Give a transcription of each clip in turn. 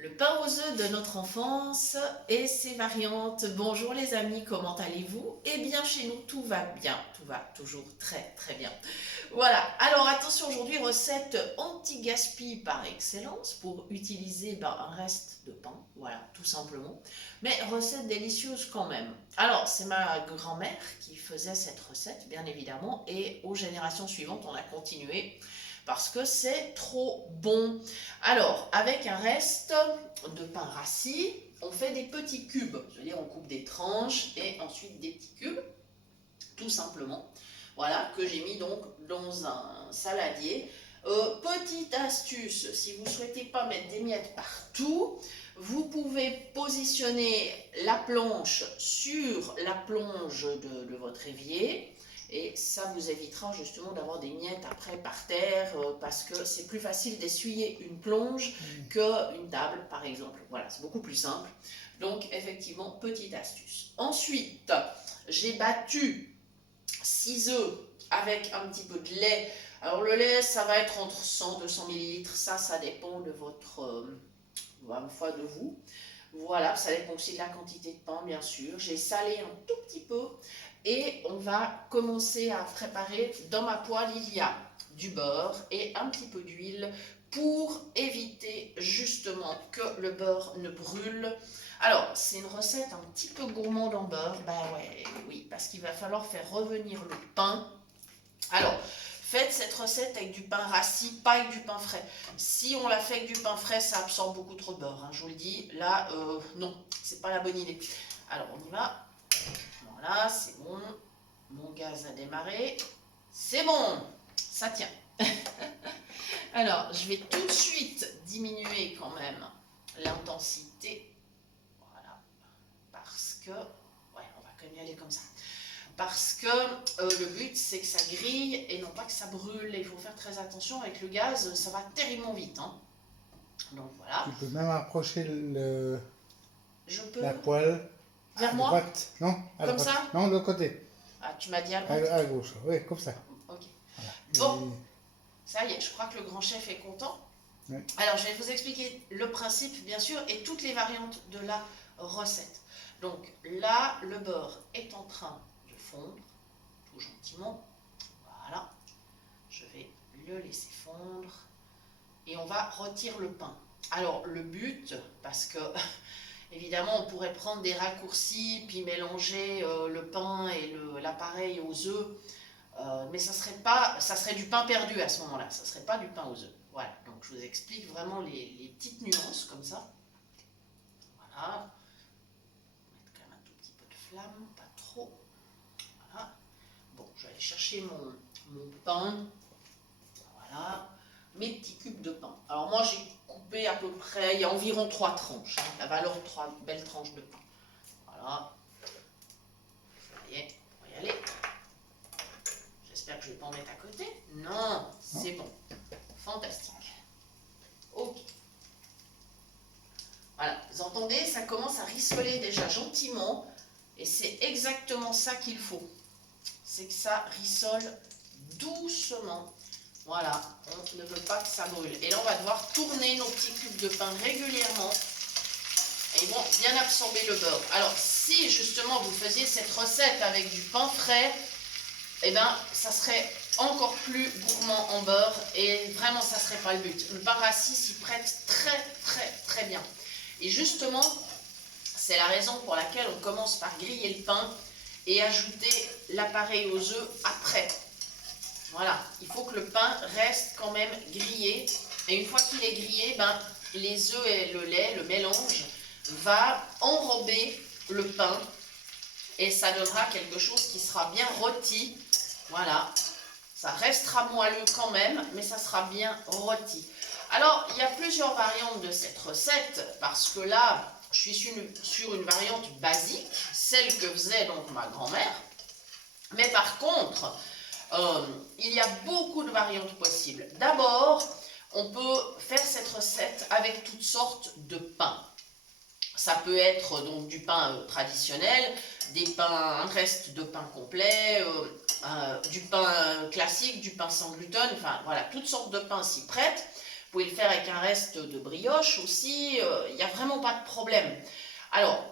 Le pain aux œufs de notre enfance et ses variantes. Bonjour les amis, comment allez-vous? Eh bien chez nous tout va bien, tout va toujours très très bien. Voilà, alors attention aujourd'hui recette anti-gaspi par excellence pour utiliser un reste de pain, voilà tout simplement. Mais recette délicieuse quand même. Alors c'est ma grand-mère qui faisait cette recette bien évidemment et aux générations suivantes on a continué parce que c'est trop bon. Alors, avec un reste de pain rassis, on fait des petits cubes. Je veux dire, on coupe des tranches et ensuite des petits cubes, tout simplement. Voilà, que j'ai mis donc dans un saladier. Petite astuce, si vous ne souhaitez pas mettre des miettes partout, vous pouvez positionner la planche sur la plonge de votre évier et ça vous évitera justement d'avoir des miettes après par terre parce que c'est plus facile d'essuyer une plonge qu'une table par exemple. Voilà, c'est beaucoup plus simple. Donc effectivement, petite astuce. Ensuite, j'ai battu 6 œufs avec un petit peu de lait. Alors le lait, ça va être entre 100 et 200 millilitres. Ça dépend de votre foi de vous. Voilà, ça dépend aussi de la quantité de pain, bien sûr. J'ai salé un tout petit peu et on va commencer à préparer. Dans ma poêle, il y a du beurre et un petit peu d'huile pour éviter justement que le beurre ne brûle. Alors, c'est une recette un petit peu gourmande en beurre. Ben ouais, oui, parce qu'il va falloir faire revenir le pain. Alors, faites cette recette avec du pain rassis, pas avec du pain frais. Si on la fait avec du pain frais, ça absorbe beaucoup trop de beurre, hein, je vous le dis. Là, non, c'est pas la bonne idée. Alors, on y va. Voilà, c'est bon. Mon gaz a démarré. C'est bon, ça tient. Alors, je vais tout de suite diminuer quand même l'intensité. Voilà, parce que... Ouais, on va quand même y aller comme ça. Parce que le but, c'est que ça grille et non pas que ça brûle. Il faut faire très attention avec le gaz, ça va terriblement vite. Hein. Donc voilà. Tu peux même approcher Je peux la poêle vers à moi, droite. Non, à comme droite. ça. Non, de l'autre côté. Ah, tu m'as dit à droite. À gauche. Oui, comme ça. Ok. Voilà. Bon, ça y est, je crois que le grand chef est content. Ouais. Alors, je vais vous expliquer le principe, bien sûr, et toutes les variantes de la recette. Donc là, le beurre est en train de fondre, tout gentiment. Voilà. Je vais le laisser fondre. Et on va retirer le pain. Alors, le but, parce que, évidemment, on pourrait prendre des raccourcis, puis mélanger le pain et l'appareil aux œufs, mais ça serait du pain perdu à ce moment-là, ça ne serait pas du pain aux œufs. Voilà, donc je vous explique vraiment les petites nuances comme ça. Voilà, on va mettre quand même un tout petit peu de flamme, pas trop. Voilà, bon, je vais aller chercher mon pain. Voilà, mes petits cubes de pain. Alors moi j'ai coupé à peu près, il y a environ 3 tranches, hein, la valeur de 3 belles tranches de pain. Voilà, ça y est, on va y aller. J'espère que je ne vais pas en mettre à côté. Non, c'est bon. Fantastique. Ok. Voilà, vous entendez, ça commence à rissoler déjà gentiment. Et c'est exactement ça qu'il faut. C'est que ça rissole doucement. Voilà, on ne veut pas que ça brûle. Et là, on va devoir tourner nos petits cubes de pain régulièrement. Et ils vont bien absorber le beurre. Alors, si justement vous faisiez cette recette avec du pain frais, eh bien, ça serait encore plus gourmand en beurre et vraiment, ça ne serait pas le but. Le pain rassis s'y prête très, très, très bien. Et justement, c'est la raison pour laquelle on commence par griller le pain et ajouter l'appareil aux œufs après. Voilà, il faut que le pain reste quand même grillé. Et une fois qu'il est grillé, les œufs et le lait, le mélange, va enrober le pain et ça donnera quelque chose qui sera bien rôti. Voilà, ça restera moelleux quand même, mais ça sera bien rôti. Alors, il y a plusieurs variantes de cette recette, parce que là, je suis sur une variante basique, celle que faisait donc ma grand-mère. Mais par contre, il y a beaucoup de variantes possibles. D'abord, on peut faire cette recette avec toutes sortes de pains. Ça peut être donc du pain traditionnel, un reste de pain complet, du pain classique, du pain sans gluten, enfin voilà, toutes sortes de pains s'y prêtent. Vous pouvez le faire avec un reste de brioche aussi, il n'y a vraiment pas de problème. Alors,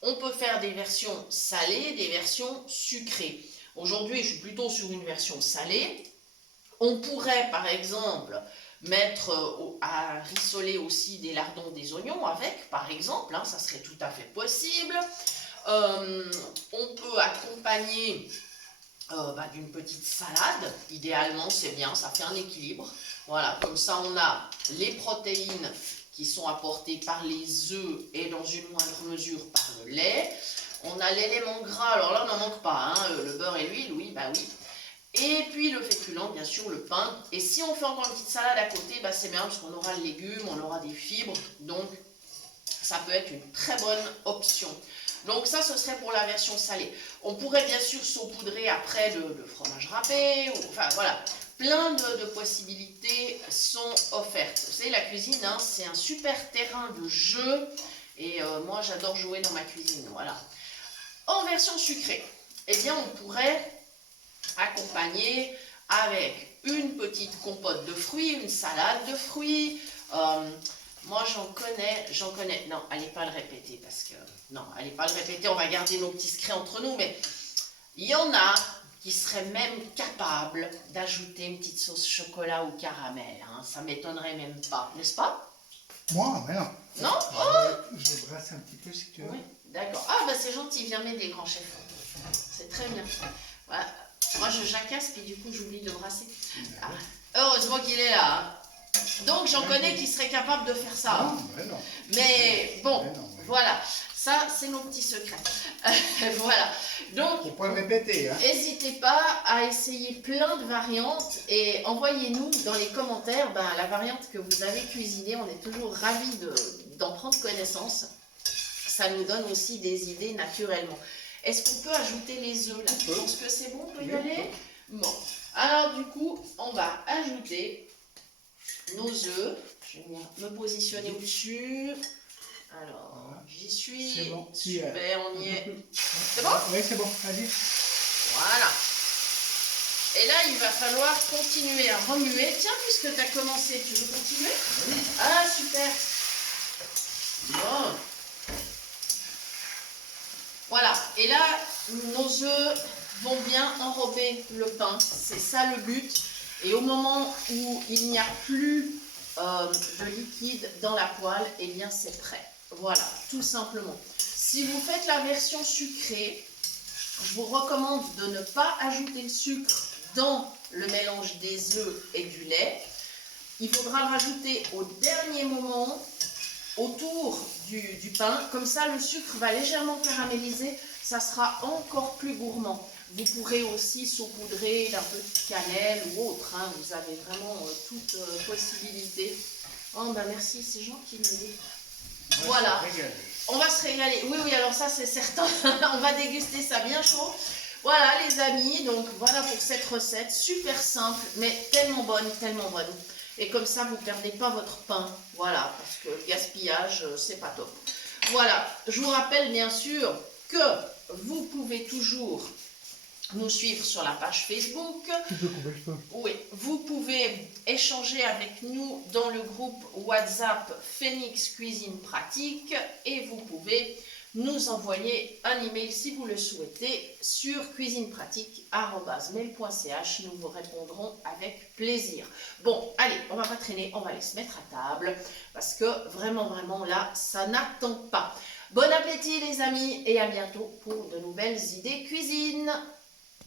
on peut faire des versions salées, des versions sucrées. Aujourd'hui, je suis plutôt sur une version salée. On pourrait, par exemple, mettre à rissoler aussi des lardons, des oignons avec, par exemple, hein, ça serait tout à fait possible. On peut accompagner d'une petite salade, idéalement c'est bien, ça fait un équilibre. Voilà, comme ça on a les protéines qui sont apportées par les œufs et dans une moindre mesure par le lait. On a l'élément gras, alors là on n'en manque pas, hein, le beurre et l'huile, oui, bah oui. Et puis le féculent, bien sûr, le pain. Et si on fait encore une petite salade à côté, bah c'est bien parce qu'on aura le légume, on aura des fibres, donc ça peut être une très bonne option. Donc ça, ce serait pour la version salée. On pourrait bien sûr saupoudrer après de fromage râpé, enfin voilà, plein de possibilités sont offertes. Vous savez, la cuisine, hein, c'est un super terrain de jeu, et moi j'adore jouer dans ma cuisine, voilà. En version sucrée, eh bien on pourrait accompagner avec une petite compote de fruits, une salade de fruits. Moi, j'en connais. Non, allez pas le répéter parce que... Non, allez pas le répéter, on va garder nos petits secrets entre nous, mais il y en a qui seraient même capables d'ajouter une petite sauce chocolat ou caramel. Hein. Ça m'étonnerait même pas, n'est-ce pas? Moi, mais non. Non? Je brasse un petit peu si tu veux. Oui, d'accord. Ah, bah c'est gentil, viens m'aider, grand chef. C'est très bien. Voilà. Moi, je jacasse, puis du coup, j'oublie de brasser. Ah, heureusement qu'il est là. Hein. Donc, j'en connais qui seraient capables de faire ça. Non, mais non. Mais bon, Mais non, mais... voilà. Ça, c'est nos petits secrets. Voilà. Donc, faut pas le répéter. Hein. n'hésitez pas à essayer plein de variantes et envoyez-nous dans les commentaires la variante que vous avez cuisinée. On est toujours ravis d'en prendre connaissance. Ça nous donne aussi des idées naturellement. Est-ce qu'on peut ajouter les œufs là? Je pense que c'est bon, on peut y aller? Bon. Alors du coup, on va ajouter nos œufs. Je vais venir me positionner au-dessus. Alors, voilà. J'y suis. C'est bon. Super, on y est. C'est bon? Oui, c'est bon. Vas-y. Voilà. Et là, il va falloir continuer à remuer. Tiens, puisque tu as commencé, tu veux continuer? Oui. Ah, super. Bon. Voilà. Et là, nos œufs vont bien enrober le pain. C'est ça le but. Et au moment où il n'y a plus de liquide dans la poêle, eh bien c'est prêt. Voilà, tout simplement. Si vous faites la version sucrée, je vous recommande de ne pas ajouter le sucre dans le mélange des œufs et du lait. Il faudra le rajouter au dernier moment autour du pain. Comme ça, le sucre va légèrement caraméliser. Ça sera encore plus gourmand. Vous pourrez aussi saupoudrer d'un peu de cannelle ou autre. Hein. Vous avez vraiment toute possibilité. Oh, bah merci, c'est gentil. Voilà. On va se régaler. Oui, oui, alors ça, c'est certain. On va déguster ça bien chaud. Voilà, les amis. Donc, voilà pour cette recette. Super simple, mais tellement bonne, tellement bonne. Et comme ça, vous ne perdez pas votre pain. Voilà, parce que le gaspillage, c'est pas top. Voilà. Je vous rappelle, bien sûr, que vous pouvez toujours nous suivre sur la page Facebook. Tu peux couper le feu. Oui, vous pouvez échanger avec nous dans le groupe WhatsApp Phoenix Cuisine Pratique et vous pouvez nous envoyer un email si vous le souhaitez sur cuisinepratique@mail.ch. Nous vous répondrons avec plaisir. Bon, allez, on va pas traîner, on va aller se mettre à table parce que vraiment, vraiment là, ça n'attend pas. Bon appétit les amis et à bientôt pour de nouvelles idées cuisine.